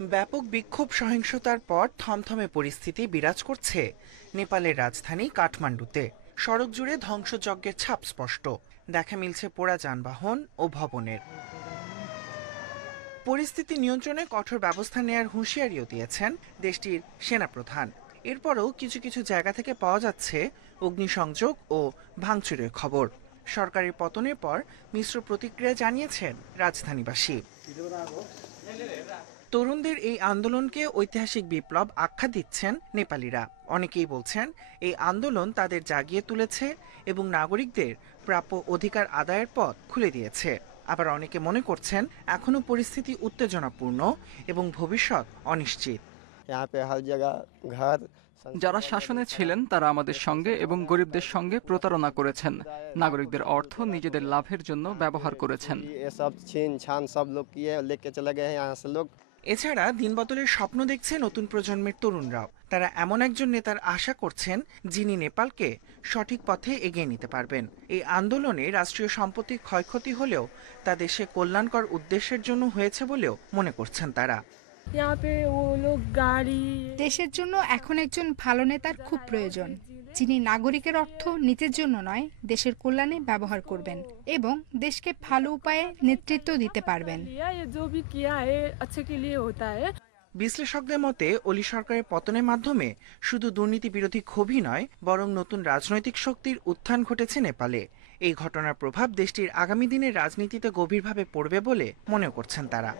ব্যাপক বিক্ষোভ সহিংসতার পর থমথমে পরিস্থিতি বিরাজ করছে নেপালের রাজধানী কাঠমান্ডুতে। সড়ক জুড়ে ধ্বংসযজ্ঞের ছাপ স্পষ্ট, দেখা মিলছে পোড়া যানবাহন ও ভবনের। পরিস্থিতি নিয়ন্ত্রণে কঠোর ব্যবস্থা নেয়ার হুঁশিয়ারিও দিয়েছেন দেশটির সেনাপ্রধান। এরপরও কিছু কিছু জায়গা থেকে পাওয়া যাচ্ছে অগ্নিসংযোগ ও ভাঙচুরের খবর। সরকারের পতনের পর মিশ্র প্রতিক্রিয়া জানিয়েছেন রাজধানীবাসী। তরুণদের এই আন্দোলনকে ঐতিহাসিক বিপ্লব আখ্যা দিচ্ছেন নেপালিরা। অনেকেই বলছেন এই আন্দোলন তাদের জাগিয়ে তুলেছে এবং নাগরিকদের প্রাপ্য অধিকার আদায়ের পথ খুলে দিয়েছে। আবার অনেকে মনে করছেন এখনো পরিস্থিতি উত্তেজনাপূর্ণ এবং ভবিষ্যৎ অনিশ্চিত। যারা শাসনে ছিলেন তারা আমাদের সঙ্গে এবং গরিবদের সঙ্গে প্রতারণা করেছেন, নাগরিকদের অর্থ নিজেদের লাভের জন্য ব্যবহার করেছেন। এছাড়া দিনবদলের স্বপ্ন দেখছে নতুন প্রজন্মের তরুণরাও। তারা এমন একজন নেতার আশা করছেন যিনি নেপালকে সঠিক পথে এগিয়ে নিতে পারবেন। এই আন্দোলনে রাষ্ট্রীয় সম্পত্তির ক্ষয়ক্ষতি হলেও তা দেশে কল্যাণকর উদ্দেশ্যের জন্য হয়েছে বলেও মনে করছেন তারা। দেশের জন্য এখন একজন ভালো নেতার খুব প্রয়োজন, যিনি নাগরিকের অর্থ নিজের জন্য নয় দেশের কল্যাণে ব্যবহার করবেন এবং দেশকে ভালো উপায়ে নেতৃত্ব দিতে পারবেন। বিশ্লেষকদের মতে অলি সরকারের পতনের মাধ্যমে শুধু দুর্নীতি বিরোধী ক্ষোভই নয়, বরং নতুন রাজনৈতিক শক্তির উত্থান ঘটেছে নেপালে। এই ঘটনার প্রভাব দেশটির আগামী দিনের রাজনীতিতে গভীরভাবে পড়বে বলে মনে করছেন তারা।